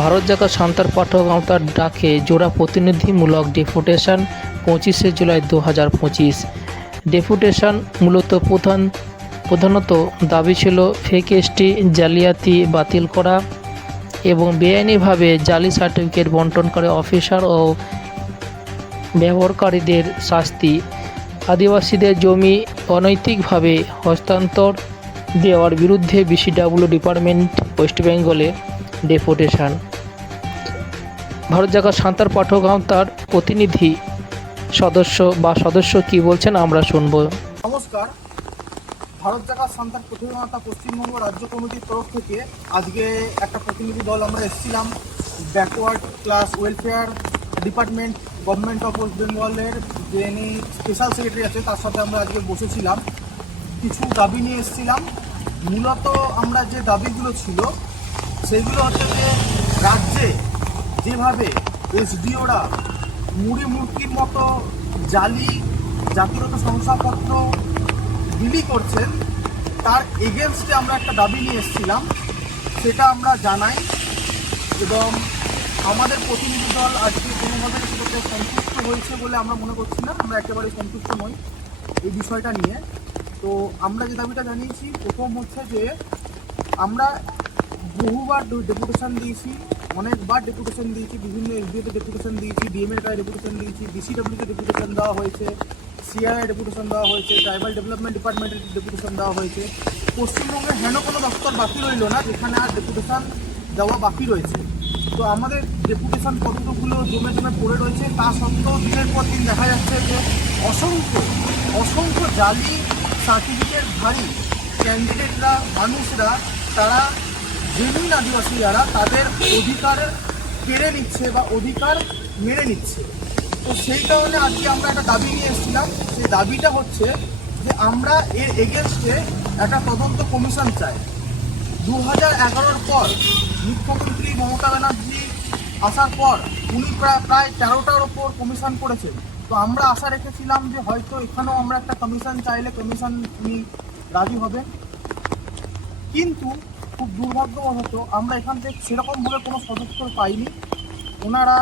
ভারত জাগা সান্তার পাঠক তার ডাকে জোড়া প্রতিনিধিমূলক ডেপুটেশন পঁচিশে জুলাই দু হাজার পঁচিশ। ডেপুটেশন মূলত প্রধান, প্রধানত দাবি ছিল ফেক এসটি জালিয়াতি বাতিল করা এবং বেআইনিভাবে জালি সার্টিফিকেট বন্টন করে অফিসার ও ব্যবহারকারীদের শাস্তি, আদিবাসীদের জমি অনৈতিকভাবে হস্তান্তর দেওয়ার বিরুদ্ধে বিসিডাব্লিউ ডিপার্টমেন্ট ওয়েস্ট বেঙ্গলে ডেপুটেশন। ভারত জাগা সাঁতার পাঠক তার প্রতিনিধি সদস্য বা সদস্য কি বলছেন আমরা শুনব। নমস্কার। ভারত জাগা সন্তান প্রতিনিধিতা পশ্চিমবঙ্গ রাজ্য কমিটির তরফ থেকে আজকে একটা প্রতিনিধি দল আমরা এসেছিলাম। Backward class welfare department government of West বেঙ্গলের যিনি স্পেশাল সেক্রেটারি আছে, তার সাথে আমরা আজকে বসেছিলাম। কিছু দাবি নিয়ে এসেছিলাম। মূলত আমরা যে দাবিগুলো ছিল, সেগুলো হচ্ছে যে রাজ্যে যেভাবে এসডিওরা মুড়ি মুরগির মতো জালি, জাতিগত শংসাপত্র বিলি করছেন, তার এগেনস্টে আমরা একটা দাবি নিয়ে এসেছিলাম, সেটা আমরা জানাই এবং আমাদের প্রতিনিধি দল আজকে কোনোভাবে সেটাতে সন্তুষ্ট হয়েছে বলে আমরা মনে করছি না, আমরা একেবারে সন্তুষ্ট নই এই বিষয়টা নিয়ে। তো আমরা যে দাবিটা জানিয়েছি, প্রথম হচ্ছে যে আমরা বহুবার ডেপুটেশন দিয়েছি, অনেকবার ডেপুটেশন দিয়েছি, বিভিন্ন এসডিওতে ডেপুটেশন দিয়েছি ডিএমএর কাছে ডেপুটেশন দিয়েছি ডিসিডব্লিউতে ডেপুটেশন দেওয়া হয়েছে সিআইআই ডেপুটেশন দেওয়া হয়েছে ট্রাইবাল ডেভেলপমেন্ট ডিপার্টমেন্টের ডেপুটেশন দেওয়া হয়েছে। পশ্চিমবঙ্গে হেন কোনো দপ্তর বাকি রইল না, যেখানে আর ডেপুটেশন দেওয়া বাকি রয়েছে। তো আমাদের ডেপুটেশন পত্রগুলো জমে জমে পড়ে রয়েছে, তা সত্ত্বেও দিনের পর দিন দেখা যাচ্ছে যে অসংখ্য অসংখ্য জালি সার্টিফিকেটধারী ক্যান্ডিডেটরা মানুষরা, তারা জেনুইন আদিবাসী যারা তাদের অধিকার কেড়ে নিচ্ছে বা অধিকার মেনে নিচ্ছে। তো সেই কারণে আজকে আমরা একটা দাবি নিয়ে এসেছিলাম। সেই দাবিটা হচ্ছে যে আমরা এর এগেনস্টে একটা তদন্ত কমিশন চাই। দু হাজার এগারোর পর মুখ্যমন্ত্রী মমতা ব্যানার্জি আসার পর উনি প্রায় প্রায় তেরোটার ওপর কমিশন করেছেন। তো আমরা আশা রেখেছিলাম যে হয়তো এখানেও আমরা একটা কমিশন চাইলে কমিশন উনি রাজি হবেন। কিন্তু খুব দুর্ভাগ্যবশত আমরা এখান থেকে সেরকমভাবে কোনো সদস্য পাইনি। ওনারা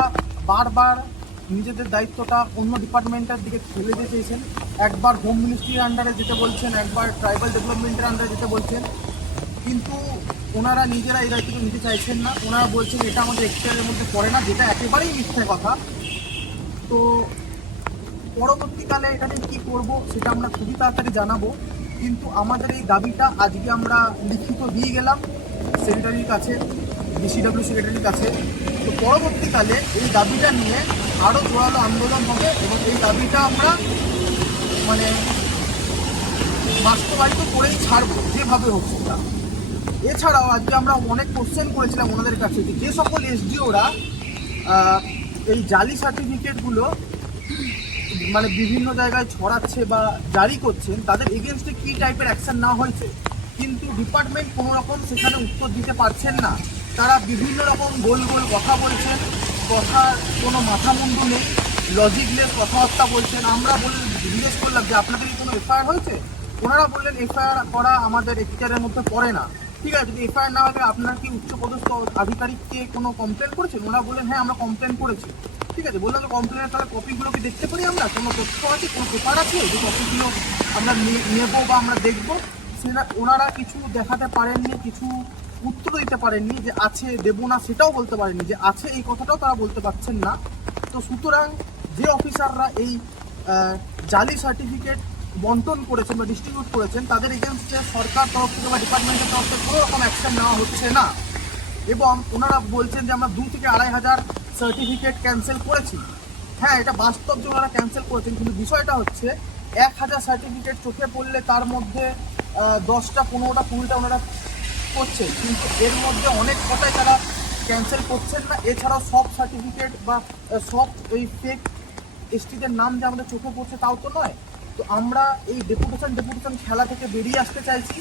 বারবার নিজেদের দায়িত্বটা অন্য ডিপার্টমেন্টের দিকে ঠেলে দিতে চেয়েছেন একবার হোম মিনিস্ট্রির আন্ডারে যেতে বলছেন, একবার ট্রাইবাল ডেভেলপমেন্টের আন্ডারে যেতে বলছেন। কিন্তু ওনারা নিজেরা এই দায়িত্বটা নিতে চাইছেন না। ওনারা বলছেন, এটা আমাদের এক্সপিরিয়ের মধ্যে পড়ে না, যেটা একেবারেই মিথ্যে কথা। তো পরবর্তীকালে এটা নিয়ে কী করব সেটা আমরা খুবই তাড়াতাড়ি জানাব। কিন্তু আমাদের এই দাবিটা আজকে আমরা লিখিত দিয়ে গেলাম সেক্রেটারির কাছে ডিসিডব্লিউ সেক্রেটারির কাছে। তো পরবর্তীকালে এই দাবিটা নিয়ে আরও জোরালো আন্দোলন হবে এবং এই দাবিটা আমরা মানে বাস্তবায়িত করেই ছাড়বো, যেভাবে হোক সেটা। এছাড়াও আজকে আমরা অনেক কোশ্চেন করেছিলাম ওনাদের কাছে যে সকল এসডিওরা এই জালি সার্টিফিকেটগুলো মানে বিভিন্ন জায়গায় ছড়াচ্ছে বা জারি করছেন, তাদের এগেনস্টে কী টাইপের অ্যাকশন না হয়েছে? কিন্তু ডিপার্টমেন্ট কোনো রকম সেখানে উত্তর দিতে পারছেন না। তারা বিভিন্ন রকম গোল গোল কথা বলছেন কথার কোনো মাথা মুন্ডু নেই লজিকলেস কথাবার্তা বলছেন। আমরা বলে জিজ্ঞেস করলাম যে, আপনাদের কি কোনো এফআইআর হয়েছে? ওনারা বললেন এফআইআর করা আমাদের এখতিয়ারের মধ্যে পড়ে না। ঠিক আছে, যদি এফআইআর না তাহলে আপনার কি উচ্চপদস্থ আধিকারিককে কোনো কমপ্লেন করেছেন? ওনারা বললেন হ্যাঁ আমরা কমপ্লেন করেছি। ঠিক আছে, বললাম যে কমপ্লেনের তাহলে কপিগুলো কি দেখতে পারি আমরা? কোনো তথ্য আছে? কোনো পেপার আছে? যে কপিগুলো আমরা নেব বা আমরা দেখব? সেটা ওনারা কিছু দেখাতে পারেননি, কিছু উত্তর দিতে পারেননি যে আছে, দেবো না, সেটাও বলতে পারেননি যে আছে এই কথাটাও তারা বলতে পারছেন না। তো সুতরাং যে অফিসাররা এই জালি সার্টিফিকেট বন্টন করেছেন বা ডিস্ট্রিবিউট করেছেন, তাদের এগেনস্টে সরকার তরফ থেকে বা ডিপার্টমেন্টের তরফ থেকে কোনো রকম অ্যাকশন নেওয়া হচ্ছে না। এবং ওনারা বলছেন যে আমরা দু থেকে আড়াই হাজার সার্টিফিকেট ক্যান্সেল করেছি। হ্যাঁ এটা বাস্তব যে ওনারা ক্যান্সেল করেছেন, কিন্তু বিষয়টা হচ্ছে এক হাজার সার্টিফিকেট চোখে পড়লে তার মধ্যে দশটা, পনেরোটা, কুড়িটা ওনারা করছে কিন্তু এর মধ্যে অনেক কথাই তারা ক্যান্সেল করছেন না। এছাড়াও সব সার্টিফিকেট বা সব এই ফেক এসটিদের নাম যে আমাদের চোখে পড়ছে তাও তো নয়। তো আমরা এই ডেপুটেশন ডেপুটেশন খেলা থেকে বেরিয়ে আসতে চাইছি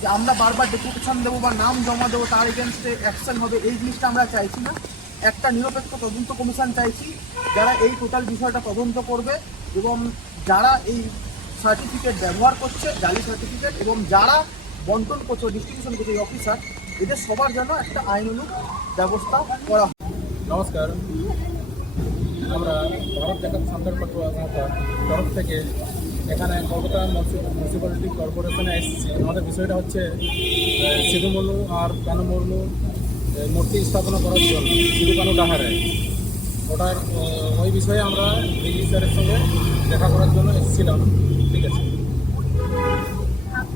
যে আমরা বারবার ডেপুটেশন দেবো বা নাম জমা দেবো তার এগেনস্টে অ্যাকশন হবে, এই জিনিসটা আমরা চাইছি না। একটা নিরপেক্ষ তদন্ত কমিশন চাইছি যারা এই টোটাল বিষয়টা তদন্ত করবে এবং যারা এই সার্টিফিকেট ব্যবহার করছে, জালি সার্টিফিকেট এবং যারা বন্টন করছে ডিস্ট্রিবিউশন করছে অফিসার এদের সবার যেন একটা আইন আইনানুগ ব্যবস্থা করা নমস্কার। আমরা ভারত জাকাত সংস্থার তরফ থেকে এখানে কলকাতা মিউনিসিপ্যালিটি কর্পোরেশনে এসেছি। আমাদের বিষয়টা হচ্ছে সিধু মুর্মু আর কানু মুর্মু মূর্তি স্থাপনা করার জন্য সিধু কানু ডাহারে। ওটার ওই বিষয়ে আমরা ডিজি স্যারের সঙ্গে দেখা করার জন্য এসেছিলাম। ঠিক আছে?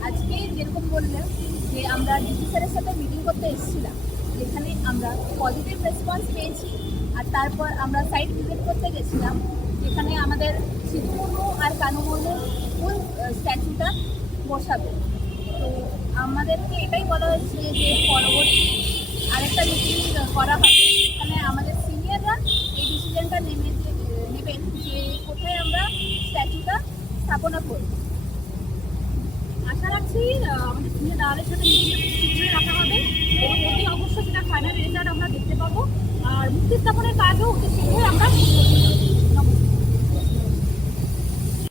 আজকে যেরকম বললেন যে আমরা ডিসি স্যারের সাথে মিটিং করতে এসেছিলাম, যেখানে আমরা পজিটিভ রেসপন্স পেয়েছি। আর তারপর আমরা সাইট ভিজিট করতে গেছিলাম, যেখানে আমাদের সিধু আর কানু ফুল স্ট্যাচুটা বসাবে। তো আমাদেরকে এটাই বলা হয়েছে যে পরবর্তী আরেকটা মিটিং করা হবে। এখানে আমাদের সিনিয়ররা এই ডিসিশনটা নেমে নেবেন যে কোথায় আমরা স্ট্যাচুটা স্থাপনা করব। আশা রাখছি আমাদের সিনিয়র দালালের সাথে মিটিংয়ে রাখা হবে। এবং অতি অবশ্যই সেটা ফাইনাল রেজাল্ট আমরা দেখতে পাবো। আর মুক্তি স্থাপনের কাজও অতি আমরা